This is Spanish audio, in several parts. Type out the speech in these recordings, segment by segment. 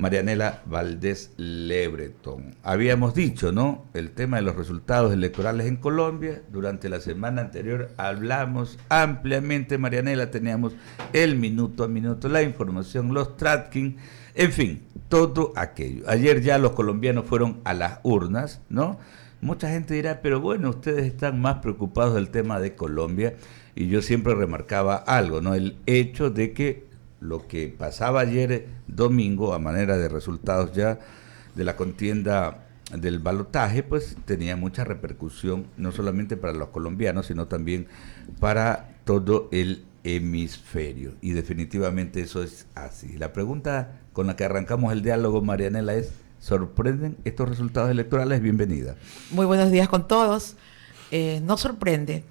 Marianela Valdés Lebreton. Habíamos dicho, ¿no? El tema de los resultados electorales en Colombia. Durante la semana anterior hablamos ampliamente, Marianela, teníamos el minuto a minuto, la información, los tracking, en fin, todo aquello. Ayer ya los colombianos fueron a las urnas, ¿no? Mucha gente dirá, pero bueno, ustedes están más preocupados del tema de Colombia, y yo siempre remarcaba algo, ¿no? El hecho de que lo que pasaba ayer domingo a manera de resultados ya de la contienda del balotaje, pues tenía mucha repercusión, no solamente para los colombianos, sino también para todo el hemisferio. Y definitivamente eso es así. La pregunta con la que arrancamos el diálogo, Marianela, es: ¿sorprenden estos resultados electorales? Bienvenida. Muy buenos días con todos. No sorprende,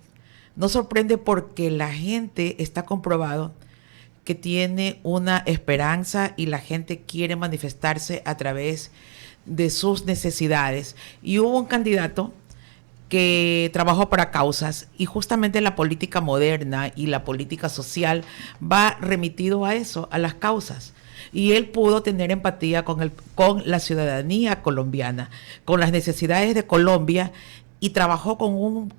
no sorprende porque la gente está comprobado que tiene una esperanza y la gente quiere manifestarse a través de sus necesidades. Y hubo un candidato que trabajó para causas y justamente la política moderna y la política social va remitido a eso, a las causas. Y él pudo tener empatía con la ciudadanía colombiana, con las necesidades de Colombia, y trabajó con un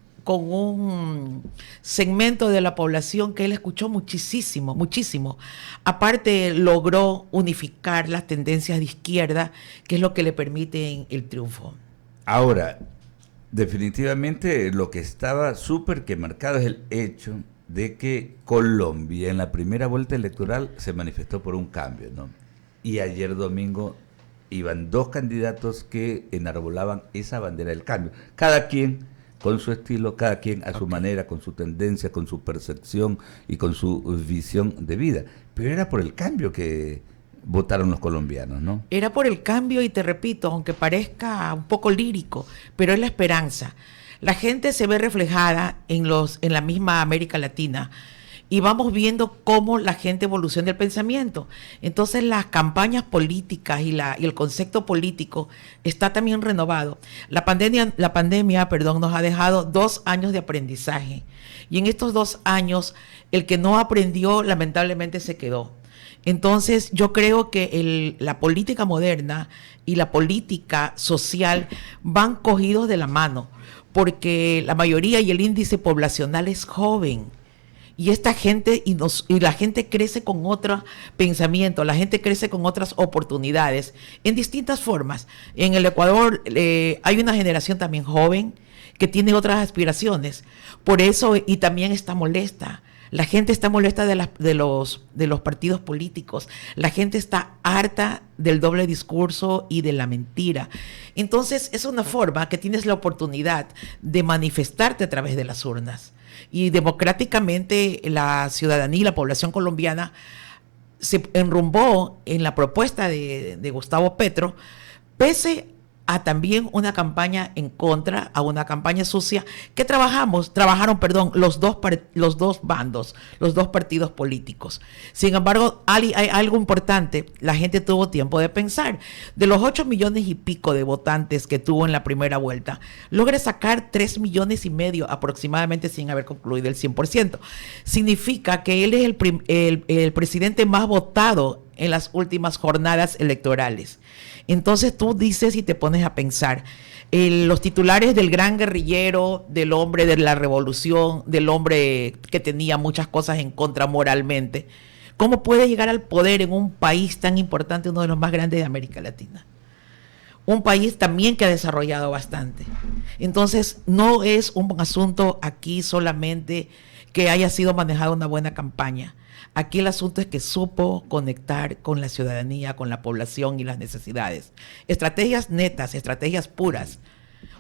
segmento de la población que él escuchó muchísimo, muchísimo. Aparte, logró unificar las tendencias de izquierda, que es lo que le permite el triunfo. Ahora, definitivamente lo que estaba súper que marcado es el hecho de que Colombia en la primera vuelta electoral se manifestó por un cambio, ¿no? Y ayer domingo iban dos candidatos que enarbolaban esa bandera del cambio. Cada quien con su estilo, cada quien a su manera, con su tendencia, con su percepción y con su visión de vida. Pero era por el cambio que votaron los colombianos, ¿no? Era por el cambio y te repito, aunque parezca un poco lírico, pero es la esperanza. La gente se ve reflejada en la misma América Latina y vamos viendo cómo la gente evoluciona el pensamiento. Entonces las campañas políticas y el concepto político está también renovado. La pandemia, nos ha dejado 2 años de aprendizaje, y en estos 2 años el que no aprendió lamentablemente se quedó. Entonces yo creo que la política moderna y la política social van cogidos de la mano, porque la mayoría y el índice poblacional es joven. Y esta gente, y la gente crece con otro pensamiento, la gente crece con otras oportunidades, en distintas formas. En el Ecuador hay una generación también joven que tiene otras aspiraciones. Por eso, y también está molesta. La gente está molesta de los partidos políticos. La gente está harta del doble discurso y de la mentira. Entonces, es una forma que tienes la oportunidad de manifestarte a través de las urnas. Y democráticamente la ciudadanía y la población colombiana se enrumbó en la propuesta de Gustavo Petro, pese a también una campaña en contra, a una campaña sucia que trabajaron, los dos bandos, los dos partidos políticos. Sin embargo, hay algo importante: la gente tuvo tiempo de pensar. De los 8 millones y pico de votantes que tuvo en la primera vuelta, logra sacar 3,5 millones aproximadamente sin haber concluido el 100%. Significa que él es el presidente más votado en las últimas jornadas electorales. Entonces tú dices y te pones a pensar, los titulares del gran guerrillero, del hombre de la revolución, del hombre que tenía muchas cosas en contra moralmente, ¿cómo puede llegar al poder en un país tan importante, uno de los más grandes de América Latina? Un país también que ha desarrollado bastante. Entonces, no es un asunto aquí solamente que haya sido manejada una buena campaña. Aquí el asunto es que supo conectar con la ciudadanía, con la población y las necesidades. Estrategias netas, estrategias puras,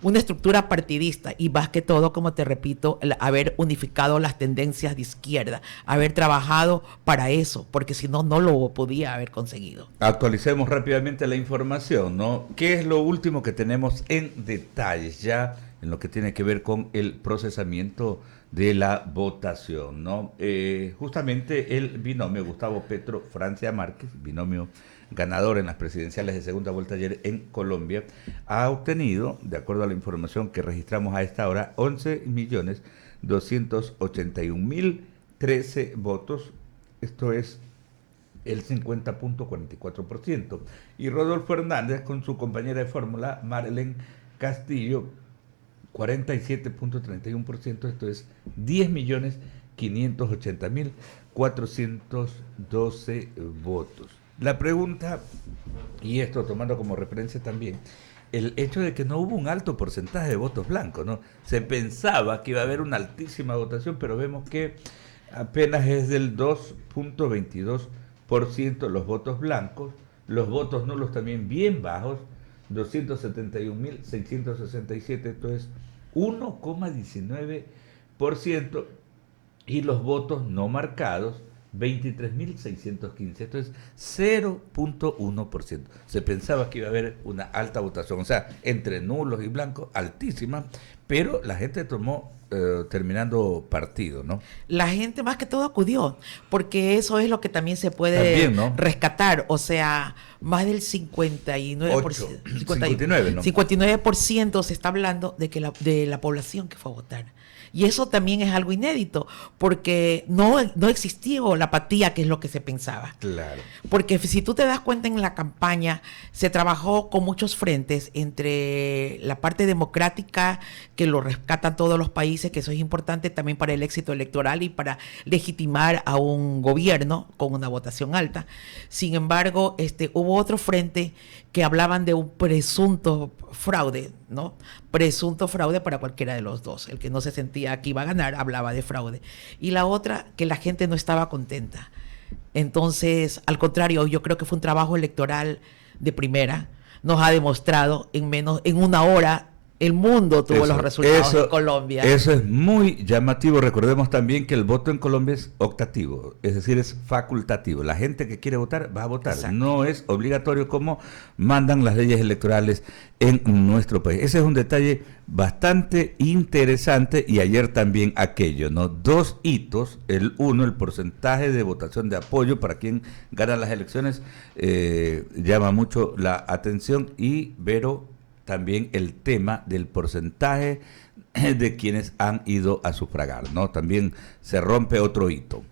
una estructura partidista y más que todo, como te repito, haber unificado las tendencias de izquierda, haber trabajado para eso, porque si no, no lo podía haber conseguido. Actualicemos rápidamente la información, ¿no? ¿Qué es lo último que tenemos en detalles ya en lo que tiene que ver con el procesamiento de la votación, ¿no? Justamente el binomio Gustavo Petro, Francia Márquez, binomio ganador en las presidenciales de segunda vuelta ayer en Colombia, ha obtenido, de acuerdo a la información que registramos a esta hora, 11.281.013 votos. Esto es el 50.44%. Y Rodolfo Hernández con su compañera de fórmula, Marlene Castillo, 47.31%, esto es 10.580.412 votos. La pregunta, y esto tomando como referencia también, el hecho de que no hubo un alto porcentaje de votos blancos, ¿no? Se pensaba que iba a haber una altísima votación, pero vemos que apenas es del 2.22% los votos blancos, los votos nulos también bien bajos, 271.667, esto es 1,19%, y los votos no marcados, 23.615, esto es 0.1%. Se pensaba que iba a haber una alta votación, o sea, entre nulos y blancos, altísima, pero la gente tomó terminando partido, ¿no? La gente más que todo acudió, porque eso es lo que también se puede También, ¿no? rescatar, o sea, más del 59%, 59, ¿no? 59% se está hablando de la población que fue a votar. Y eso también es algo inédito, porque no existió la apatía, que es lo que se pensaba. Claro. Porque si tú te das cuenta, en la campaña se trabajó con muchos frentes, entre la parte democrática, que lo rescatan todos los países, que eso es importante también para el éxito electoral y para legitimar a un gobierno con una votación alta. Sin embargo, hubo otro frente que hablaban de un presunto fraude, ¿no? Presunto fraude para cualquiera de los dos. El que no se sentía que iba a ganar hablaba de fraude. Y la otra, que la gente no estaba contenta. Entonces, al contrario, yo creo que fue un trabajo electoral de primera. Nos ha demostrado en una hora, el mundo tuvo los resultados en Colombia. Eso es muy llamativo. Recordemos también que el voto en Colombia es optativo, es decir, es facultativo. La gente que quiere votar va a votar. Exacto. No es obligatorio como mandan las leyes electorales en nuestro país. Ese es un detalle bastante interesante. Y ayer también aquello, ¿no? Dos hitos. El uno, el porcentaje de votación de apoyo para quien gana las elecciones, llama mucho la atención. Y Vero, también el tema del porcentaje de quienes han ido a sufragar, ¿no? También se rompe otro hito.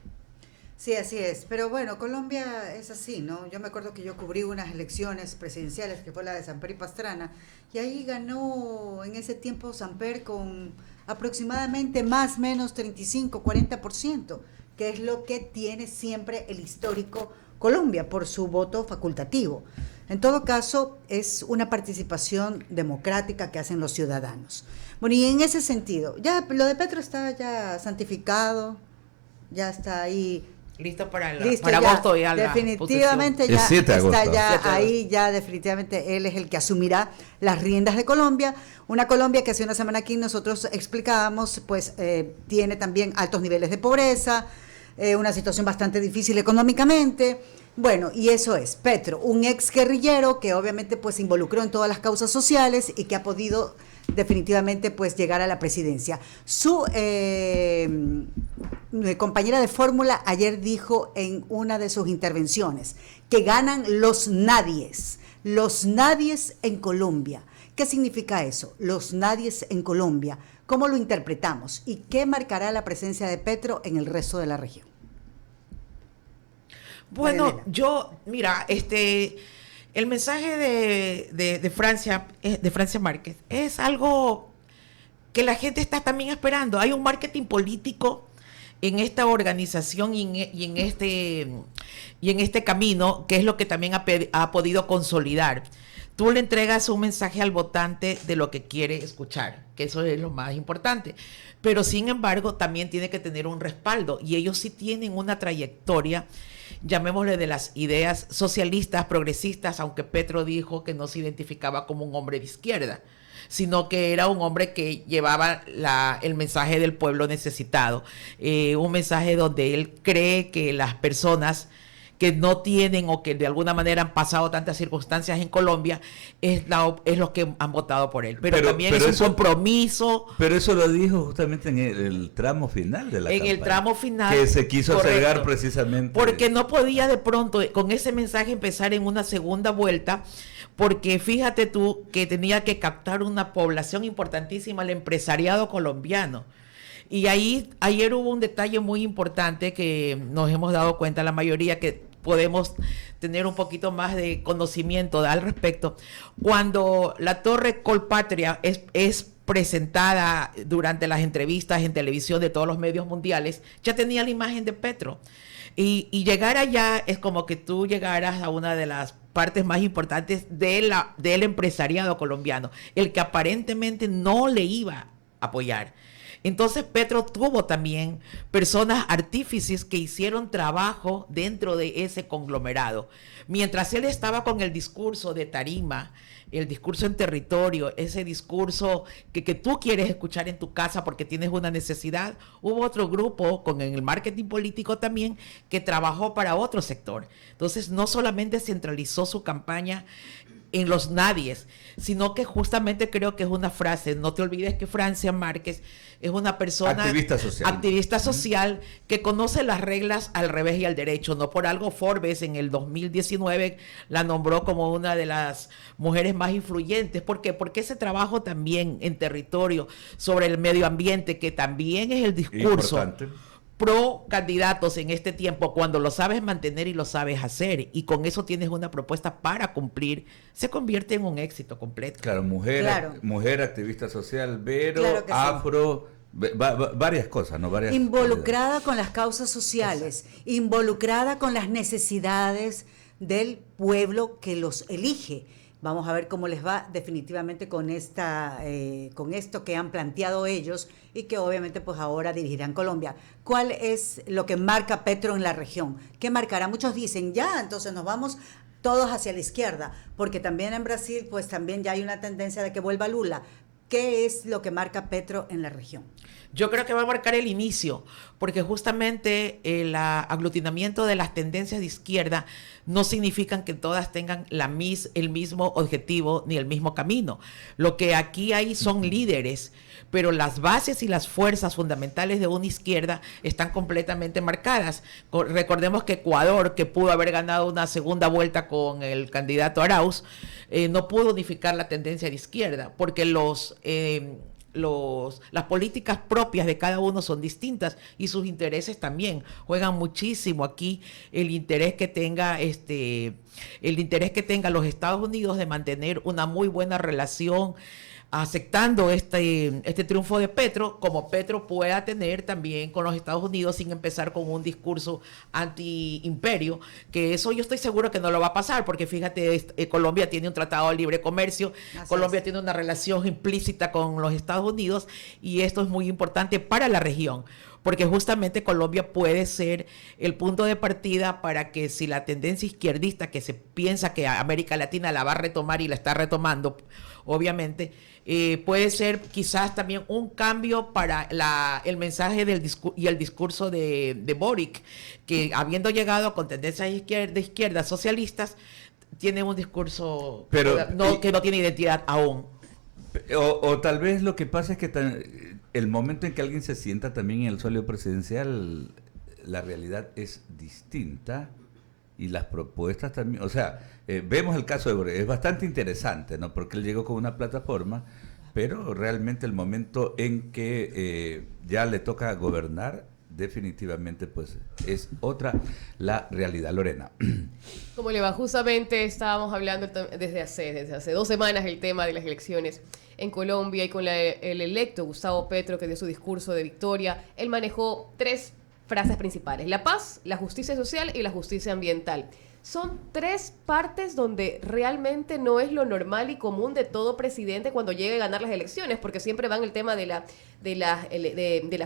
Sí, así es. Pero bueno, Colombia es así, ¿no? Yo me acuerdo que yo cubrí unas elecciones presidenciales, que fue la de Samper y Pastrana, y ahí ganó en ese tiempo Samper con aproximadamente más o menos 35-40%, que es lo que tiene siempre el histórico Colombia por su voto facultativo. En todo caso, es una participación democrática que hacen los ciudadanos. Bueno, y en ese sentido, ya lo de Petro está ya santificado, ya está ahí. Listo para agosto ya. Definitivamente ya está ya ahí, ya definitivamente él es el que asumirá las riendas de Colombia. Una Colombia que hace una semana aquí nosotros explicábamos, pues tiene también altos niveles de pobreza, una situación bastante difícil económicamente. Bueno, y eso es Petro, un ex guerrillero que obviamente pues se involucró en todas las causas sociales y que ha podido definitivamente pues llegar a la presidencia. Su compañera de fórmula ayer dijo en una de sus intervenciones que ganan los nadies en Colombia. ¿Qué significa eso? Los nadies en Colombia. ¿Cómo lo interpretamos? ¿Y qué marcará la presencia de Petro en el resto de la región? Bueno, mira, el mensaje de Francia Márquez es algo que la gente está también esperando. Hay un marketing político en esta organización y en este camino, que es lo que también ha podido consolidar. Tú le entregas un mensaje al votante de lo que quiere escuchar, que eso es lo más importante. Pero sin embargo, también tiene que tener un respaldo, y ellos sí tienen una trayectoria, llamémosle, de las ideas socialistas, progresistas, aunque Petro dijo que no se identificaba como un hombre de izquierda, sino que era un hombre que llevaba el mensaje del pueblo necesitado, un mensaje donde él cree que las personas que no tienen o que de alguna manera han pasado tantas circunstancias en Colombia es los que han votado por él. Pero también es un compromiso. Pero eso lo dijo justamente en el tramo final de la campaña. En el tramo final. Que se quiso cegar precisamente. Porque no podía de pronto con ese mensaje empezar en una segunda vuelta, porque fíjate tú que tenía que captar una población importantísima, el empresariado colombiano. Y ayer hubo un detalle muy importante que nos hemos dado cuenta la mayoría, que podemos tener un poquito más de conocimiento al respecto. Cuando la Torre Colpatria es presentada durante las entrevistas en televisión de todos los medios mundiales, ya tenía la imagen de Petro. Y llegar allá es como que tú llegaras a una de las partes más importantes del empresariado colombiano, el que aparentemente no le iba a apoyar. Entonces Petro tuvo también personas artífices que hicieron trabajo dentro de ese conglomerado. Mientras él estaba con el discurso de tarima, el discurso en territorio, ese discurso que tú quieres escuchar en tu casa porque tienes una necesidad, hubo otro grupo con el marketing político también que trabajó para otro sector. Entonces no solamente centralizó su campaña en los nadies, sino que justamente creo que es una frase, no te olvides que Francia Márquez es una persona activista social que conoce las reglas al revés y al derecho. No por algo Forbes en el 2019 la nombró como una de las mujeres más influyentes. ¿Por qué? Porque ese trabajo también en territorio sobre el medio ambiente, que también es el discurso importante pro candidatos en este tiempo, cuando lo sabes mantener y lo sabes hacer, y con eso tienes una propuesta para cumplir, se convierte en un éxito completo. Claro, mujer activista social, Vero, claro afro, sí. Varias cosas, ¿no? Varias involucrada con las causas sociales, involucrada con las necesidades del pueblo que los elige. Vamos a ver cómo les va definitivamente con esto que han planteado ellos y que obviamente pues ahora dirigirán Colombia. ¿Cuál es lo que marca Petro en la región? ¿Qué marcará? Muchos dicen, ya, entonces nos vamos todos hacia la izquierda, porque también en Brasil pues también ya hay una tendencia de que vuelva Lula. ¿Qué es lo que marca Petro en la región? Yo creo que va a marcar el inicio, porque justamente el aglutinamiento de las tendencias de izquierda no significan que todas tengan el mismo objetivo ni el mismo camino. Lo que aquí hay son líderes, pero las bases y las fuerzas fundamentales de una izquierda están completamente marcadas. Recordemos que Ecuador, que pudo haber ganado una segunda vuelta con el candidato Arauz, no pudo unificar la tendencia de izquierda, porque las políticas propias de cada uno son distintas y sus intereses también juegan muchísimo aquí. El interés que tenga los Estados Unidos de mantener una muy buena relación, aceptando este triunfo de Petro, como Petro pueda tener también con los Estados Unidos sin empezar con un discurso anti-imperio, que eso yo estoy seguro que no lo va a pasar, porque fíjate, Colombia tiene un tratado de libre comercio, Colombia tiene una relación implícita con los Estados Unidos, y esto es muy importante para la región, porque justamente Colombia puede ser el punto de partida para que, si la tendencia izquierdista que se piensa que América Latina la va a retomar y la está retomando, obviamente, puede ser quizás también un cambio para el mensaje y el discurso de Boric, que habiendo llegado con tendencias de izquierda socialistas, tiene un discurso que no tiene identidad aún. O tal vez lo que pasa es que el momento en que alguien se sienta también en el suelo presidencial, la realidad es distinta y las propuestas también. O sea, vemos el caso de Boric, es bastante interesante, ¿no? Porque él llegó con una plataforma, pero realmente el momento en que ya le toca gobernar, definitivamente pues es otra la realidad. Lorena. ¿Cómo le va? Justamente estábamos hablando desde hace 2 semanas el tema de las elecciones en Colombia, y con el electo Gustavo Petro, que dio su discurso de victoria. Él manejó 3 frases principales: la paz, la justicia social y la justicia ambiental. Son 3 partes donde realmente no es lo normal y común de todo presidente cuando llegue a ganar las elecciones, porque siempre van el tema de la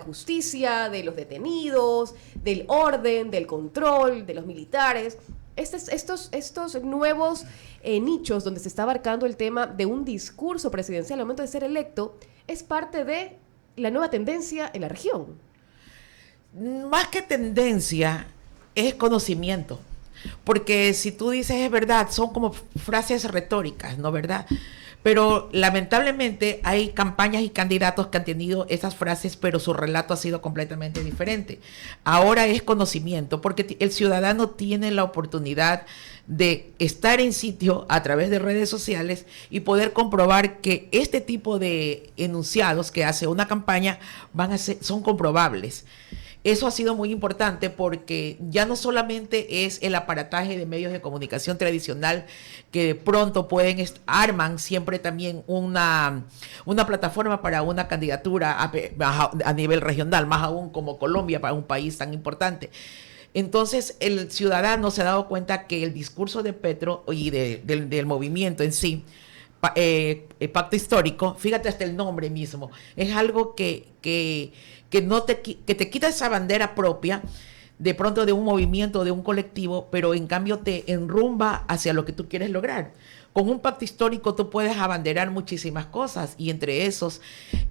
justicia, de los detenidos, del orden, del control, de los militares. Estos nuevos nichos donde se está abarcando el tema de un discurso presidencial al momento de ser electo es parte de la nueva tendencia en la región. Más que tendencia, es conocimiento. Porque si tú dices es verdad, son como frases retóricas, ¿no? ¿Verdad? Pero lamentablemente hay campañas y candidatos que han tenido esas frases, pero su relato ha sido completamente diferente. Ahora es conocimiento, porque el ciudadano tiene la oportunidad de estar en sitio a través de redes sociales y poder comprobar que este tipo de enunciados que hace una campaña son comprobables. Eso ha sido muy importante porque ya no solamente es el aparataje de medios de comunicación tradicional que de pronto arman siempre también una plataforma para una candidatura a nivel regional, más aún como Colombia, para un país tan importante. Entonces el ciudadano se ha dado cuenta que el discurso de Petro y del movimiento en sí, pacto histórico, fíjate hasta el nombre mismo, es algo que te quita esa bandera propia de pronto de un movimiento, de un colectivo, pero en cambio te enrumba hacia lo que tú quieres lograr. Con un pacto histórico tú puedes abanderar muchísimas cosas y entre esos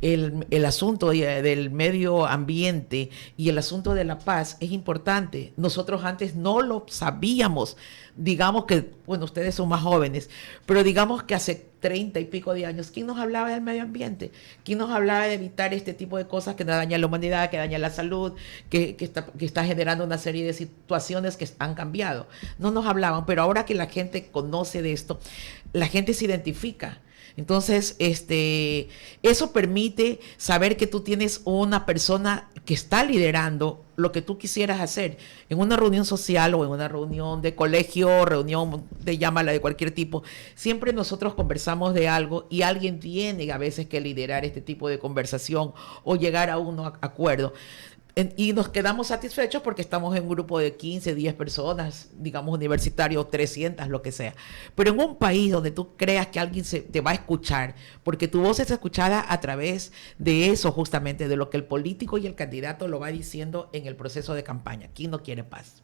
el asunto del medio ambiente y el asunto de la paz es importante. Nosotros antes no lo sabíamos. Digamos que, bueno, ustedes son más jóvenes, pero digamos que hace 30 y pico de años, ¿quién nos hablaba del medio ambiente? ¿Quién nos hablaba de evitar este tipo de cosas que dañan la humanidad, que dañan la salud, que está generando una serie de situaciones que han cambiado? No nos hablaban, pero ahora que la gente conoce de esto, la gente se identifica. Entonces, eso permite saber que tú tienes una persona que está liderando lo que tú quisieras hacer en una reunión social o en una reunión de colegio, reunión de llámala de cualquier tipo. Siempre nosotros conversamos de algo y alguien tiene a veces que liderar este tipo de conversación o llegar a un acuerdo. Y nos quedamos satisfechos porque estamos en un grupo de 15, 10 personas, digamos universitarios, 300, lo que sea. Pero en un país donde tú creas que alguien te va a escuchar, porque tu voz es escuchada a través de eso justamente, de lo que el político y el candidato lo va diciendo en el proceso de campaña. ¿Quién no quiere paz?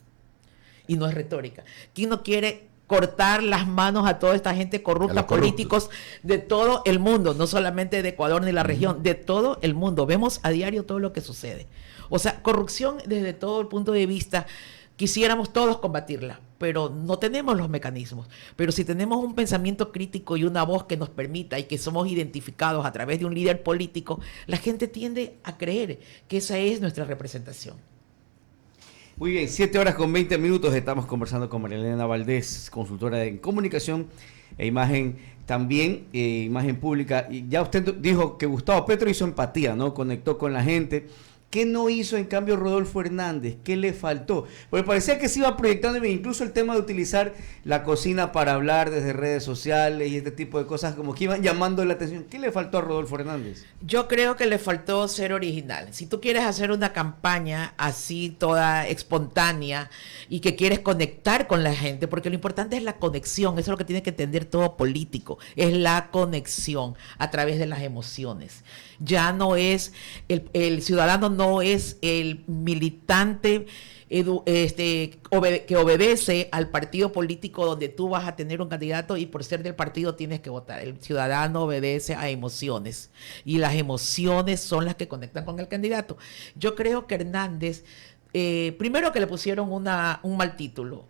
Y no es retórica. ¿Quién no quiere cortar las manos a toda esta gente corrupta, políticos de todo el mundo, no solamente de Ecuador ni la región, de todo el mundo? Vemos a diario todo lo que sucede. O sea, corrupción desde todo el punto de vista, quisiéramos todos combatirla, pero no tenemos los mecanismos. Pero si tenemos un pensamiento crítico y una voz que nos permita y que somos identificados a través de un líder político, la gente tiende a creer que esa es nuestra representación. Muy bien, 7:20, estamos conversando con María Elena Valdés, consultora en comunicación e imagen, también imagen pública. Y ya usted dijo que Gustavo Petro hizo empatía, ¿no? Conectó con la gente. ¿Qué no hizo en cambio Rodolfo Hernández? ¿Qué le faltó? Porque parecía que se iba proyectando, incluso el tema de utilizar la cocina para hablar desde redes sociales y este tipo de cosas, como que iban llamando la atención. ¿Qué le faltó a Rodolfo Hernández? Yo creo que le faltó ser original. Si tú quieres hacer una campaña así toda espontánea y que quieres conectar con la gente, porque lo importante es la conexión, eso es lo que tiene que entender todo político, es la conexión a través de las emociones. Ya no es, el ciudadano no es el militante que obedece al partido político donde tú vas a tener un candidato y por ser del partido tienes que votar. El ciudadano obedece a emociones y las emociones son las que conectan con el candidato. Yo creo que Hernández, primero que le pusieron un mal título,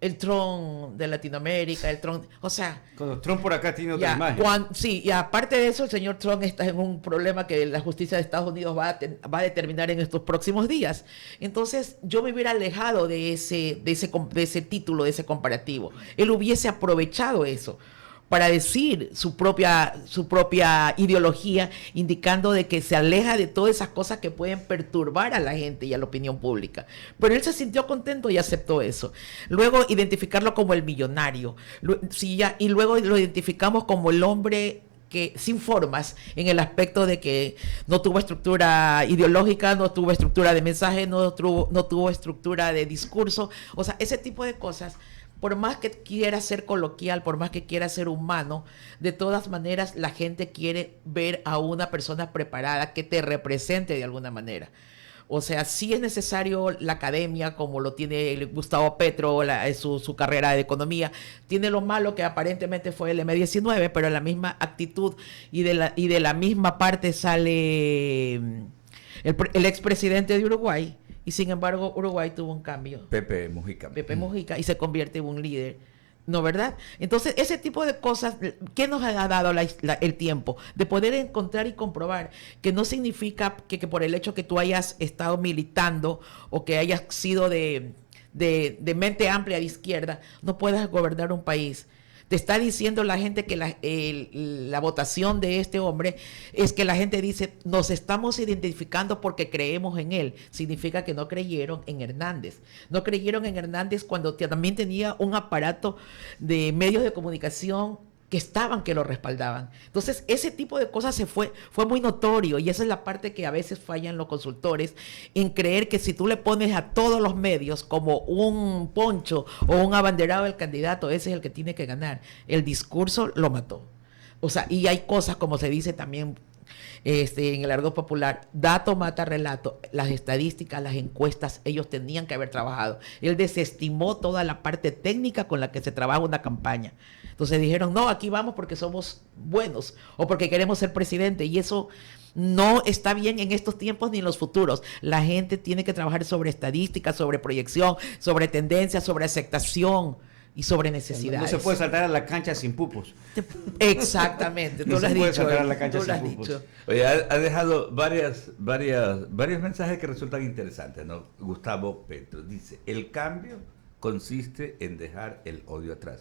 el Trump de Latinoamérica, el Trump, o sea... Cuando Trump por acá tiene otra imagen. Sí, y aparte de eso, el señor Trump está en un problema que la justicia de Estados Unidos va a determinar en estos próximos días. Entonces, yo me hubiera alejado de ese título, de ese comparativo. Él hubiese aprovechado eso para decir su propia ideología, indicando de que se aleja de todas esas cosas que pueden perturbar a la gente y a la opinión pública. Pero él se sintió contento y aceptó eso. Luego identificarlo como el millonario. Y luego lo identificamos como el hombre que sin formas, en el aspecto de que no tuvo estructura ideológica, no tuvo estructura de mensaje, no tuvo estructura de discurso. O sea, ese tipo de cosas, por más que quiera ser coloquial, por más que quiera ser humano, de todas maneras la gente quiere ver a una persona preparada que te represente de alguna manera. O sea, sí es necesario la academia, como lo tiene Gustavo Petro, su carrera de economía. Tiene lo malo que aparentemente fue el M19, pero la misma actitud y de la misma parte sale el expresidente de Uruguay. Y sin embargo, Uruguay tuvo un cambio. Pepe Mujica. Y se convierte en un líder. ¿No, verdad? Entonces, ese tipo de cosas, ¿qué nos ha dado el tiempo? De poder encontrar y comprobar que no significa que por el hecho que tú hayas estado militando o que hayas sido de mente amplia de izquierda, no puedas gobernar un país. te está diciendo la gente que la votación de este hombre es que la gente dice, nos estamos identificando porque creemos en él. Significa que no creyeron en Hernández. No creyeron en Hernández cuando también tenía un aparato de medios de comunicación que lo respaldaban. Entonces, ese tipo de cosas fue muy notorio, y esa es la parte que a veces fallan los consultores, en creer que si tú le pones a todos los medios como un poncho o un abanderado del candidato, ese es el que tiene que ganar. El discurso lo mató. O sea, y hay cosas, como se dice también en el argot popular, dato mata relato. Las estadísticas, las encuestas, ellos tenían que haber trabajado. Él desestimó toda la parte técnica con la que se trabaja una campaña. Entonces dijeron, no, aquí vamos porque somos buenos o porque queremos ser presidente, y eso no está bien en estos tiempos ni en los futuros. La gente tiene que trabajar sobre estadísticas, sobre proyección, sobre tendencias, sobre aceptación y sobre necesidades. No se puede saltar a la cancha sin pupos. Exactamente, tú No lo has se puede dicho. saltar a la cancha Tú lo sin has pupos. dicho. Oye, ha dejado varios mensajes que resultan interesantes, ¿no? Gustavo Petro dice, el cambio consiste en dejar el odio atrás.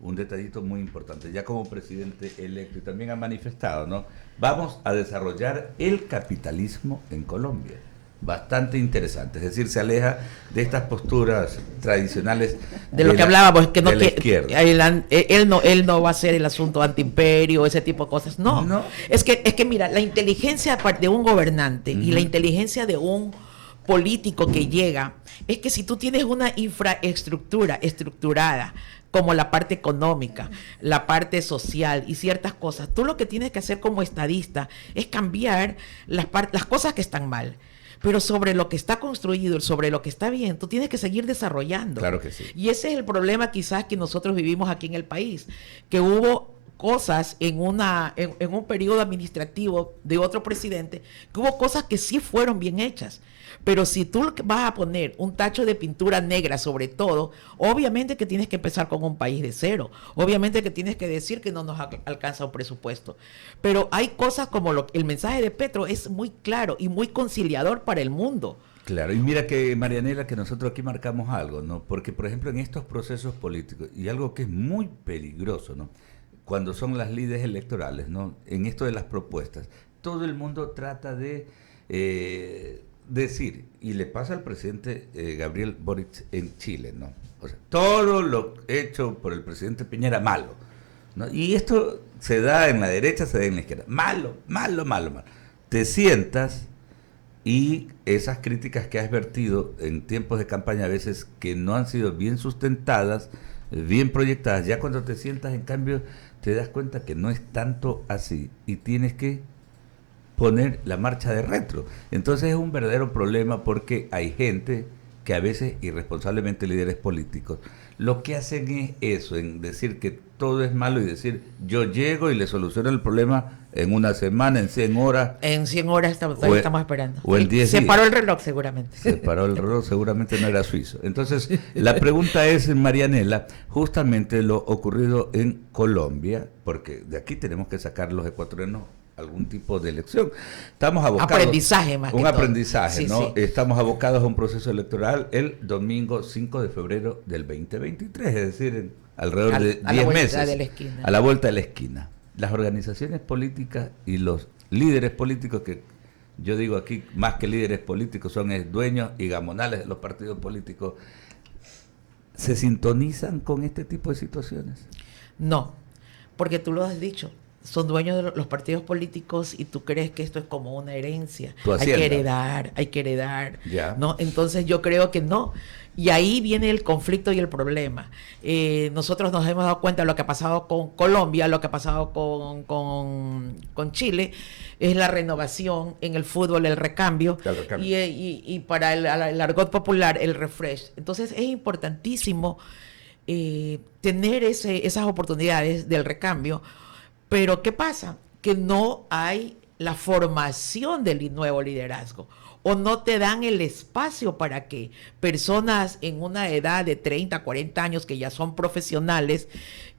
Un detallito muy importante, ya como presidente electo, y también ha manifestado, ¿no? Vamos a desarrollar el capitalismo en Colombia. Bastante interesante, es decir, se aleja de estas posturas tradicionales De lo que hablábamos, que no de la izquierda. él no va a hacer el asunto antiimperio, ese tipo de cosas. No. No. Es que mira, la inteligencia de un gobernante y la inteligencia de un político que llega es que si tú tienes una infraestructura estructurada, como la parte económica, la parte social y ciertas cosas, tú lo que tienes que hacer como estadista es cambiar las cosas que están mal. Pero sobre lo que está construido, sobre lo que está bien, tú tienes que seguir desarrollando. Claro que sí. Y ese es el problema quizás que nosotros vivimos aquí en el país, que hubo cosas en un periodo administrativo de otro presidente, que hubo cosas que sí fueron bien hechas. Pero si tú vas a poner un tacho de pintura negra sobre todo, obviamente que tienes que empezar con un país de cero. Obviamente que tienes que decir que no nos alcanza un presupuesto. Pero hay cosas como el mensaje de Petro es muy claro y muy conciliador para el mundo. Claro, y mira que, Marianela, que nosotros aquí marcamos algo, ¿no? Porque, por ejemplo, en estos procesos políticos, y algo que es muy peligroso, ¿no? Cuando son las lides electorales, ¿no? En esto de las propuestas, todo el mundo trata de decir, y le pasa al presidente Gabriel Boric en Chile, ¿no? O sea, todo lo hecho por el presidente Piñera, malo, ¿no? Y esto se da en la derecha, se da en la izquierda. Malo, malo, malo, malo. Te sientas y esas críticas que has vertido en tiempos de campaña a veces que no han sido bien sustentadas, bien proyectadas, ya cuando te sientas, en cambio, te das cuenta que no es tanto así y tienes que poner la marcha de retro. Entonces es un verdadero problema porque hay gente que a veces, irresponsablemente líderes políticos, lo que hacen es eso, en decir que todo es malo y decir, yo llego y le soluciono el problema en una semana, en 100 horas. En 100 horas estamos esperando. O en 10 Se días. paró el reloj seguramente. Se paró el reloj, seguramente no era suizo. Entonces, la pregunta es, Marianela, justamente lo ocurrido en Colombia, porque de aquí tenemos que sacar los ecuatorianos algún tipo de elección. Estamos abocados... Aprendizaje más que un todo. aprendizaje, Sí, ¿no? sí. Estamos abocados a un proceso electoral el domingo 5 de febrero del 2023, es decir, alrededor de A la 10 vuelta meses. de la esquina. A la vuelta de la esquina. Las organizaciones políticas y los líderes políticos, que yo digo aquí, más que líderes políticos, son dueños y gamonales de los partidos políticos, ¿se sintonizan con este tipo de situaciones? No, porque tú lo has dicho. Son dueños de los partidos políticos y tú crees que esto es como una herencia. Tu Hay que hacienda. heredar, Ya. ¿no? Entonces yo creo que no. Y ahí viene el conflicto y el problema. Nosotros nos hemos dado cuenta de lo que ha pasado con Colombia, lo que ha pasado con Chile, es la renovación en el fútbol, el recambio, El recambio. y para el argot popular, el refresh. Entonces es importantísimo tener esas oportunidades del recambio. Pero ¿qué pasa? Que no hay la formación del nuevo liderazgo o no te dan el espacio para que personas en una edad de 30, 40 años que ya son profesionales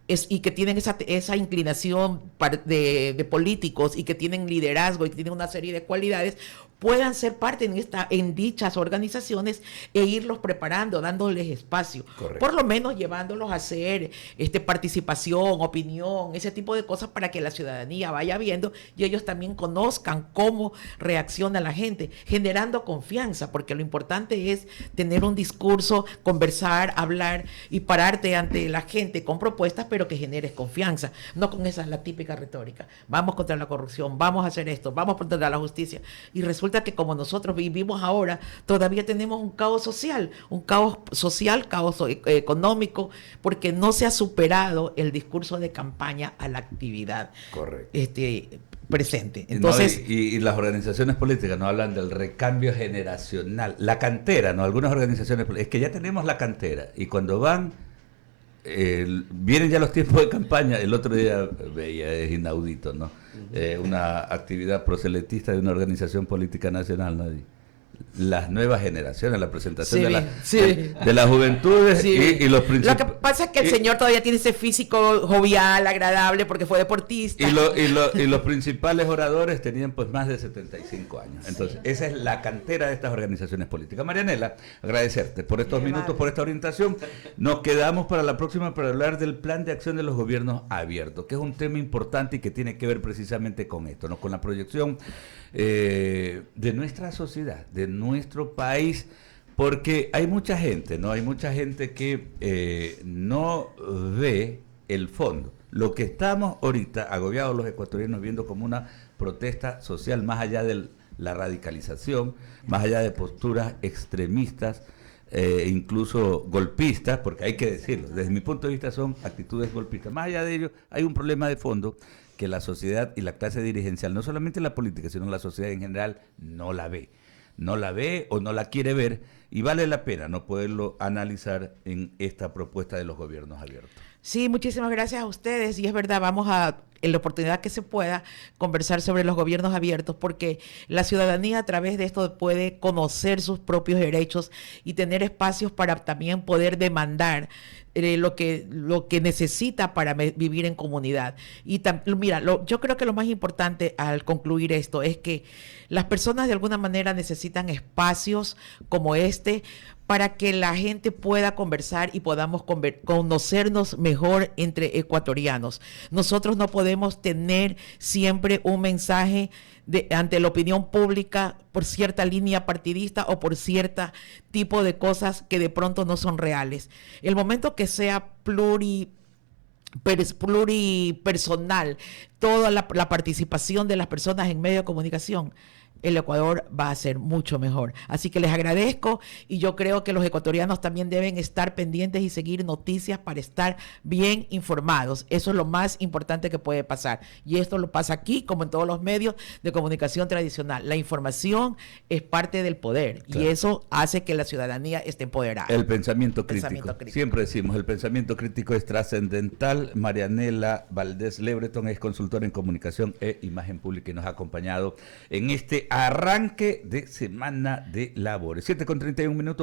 y que tienen esa inclinación de políticos y que tienen liderazgo y que tienen una serie de cualidades, puedan ser parte en dichas organizaciones e irlos preparando, dándoles espacio. Correcto. Por lo menos llevándolos a hacer participación, opinión, ese tipo de cosas para que la ciudadanía vaya viendo y ellos también conozcan cómo reacciona la gente, generando confianza, porque lo importante es tener un discurso, conversar, hablar y pararte ante la gente con propuestas, pero que generes confianza, no con esa la típica retórica. Vamos contra la corrupción, vamos a hacer esto, vamos contra la justicia. Y resulta que como nosotros vivimos ahora, todavía tenemos un caos social, caos económico, porque no se ha superado el discurso de campaña a la actividad. Correcto. Presente. Entonces, y las organizaciones políticas no hablan del recambio generacional, la cantera, ¿no? Algunas organizaciones, es que ya tenemos la cantera y cuando vienen ya los tiempos de campaña. El otro día veía, es inaudito, ¿no? Una actividad proselitista de una organización política nacional, ¿no? Las nuevas generaciones, la presentación de las juventudes y los principios. Lo que pasa es que el señor todavía tiene ese físico jovial, agradable, porque fue deportista. Y los principales oradores tenían pues más de 75 años. Entonces, esa es la cantera de estas organizaciones políticas. Marianela, agradecerte por estos minutos, por esta orientación. Nos quedamos para la próxima para hablar del plan de acción de los gobiernos abiertos, que es un tema importante y que tiene que ver precisamente con esto, ¿no? Con la proyección de nuestra sociedad, de nuestro país, porque hay mucha gente, ¿no? Hay mucha gente que no ve el fondo. Lo que estamos ahorita agobiados los ecuatorianos viendo como una protesta social, más allá de la radicalización, más allá de posturas extremistas, incluso golpistas, porque hay que decirlo, desde mi punto de vista son actitudes golpistas. Más allá de ello, hay un problema de fondo que la sociedad y la clase dirigencial, no solamente la política, sino la sociedad en general, no la ve o no la quiere ver, y vale la pena no poderlo analizar en esta propuesta de los gobiernos abiertos. Sí, muchísimas gracias a ustedes y es verdad, vamos a, en la oportunidad que se pueda, conversar sobre los gobiernos abiertos, porque la ciudadanía a través de esto puede conocer sus propios derechos y tener espacios para también poder demandar lo que necesita para vivir en comunidad. Y mira, yo creo que lo más importante al concluir esto es que las personas de alguna manera necesitan espacios como este para que la gente pueda conversar y podamos conocernos mejor entre ecuatorianos. Nosotros no podemos tener siempre un mensaje ante la opinión pública por cierta línea partidista o por cierto tipo de cosas que de pronto no son reales. El momento que sea pluripersonal, toda la participación de las personas en medios de comunicación, el Ecuador va a ser mucho mejor. Así que les agradezco y yo creo que los ecuatorianos también deben estar pendientes y seguir noticias para estar bien informados. Eso es lo más importante que puede pasar. Y esto lo pasa aquí como en todos los medios de comunicación tradicional. La información es parte del poder, claro, y eso hace que la ciudadanía esté empoderada. El pensamiento crítico. Siempre decimos, el pensamiento crítico es trascendental. Marianela Valdés Lebreton es consultora en comunicación e imagen pública y nos ha acompañado en este arranque de semana de labores. 7:31 minutos.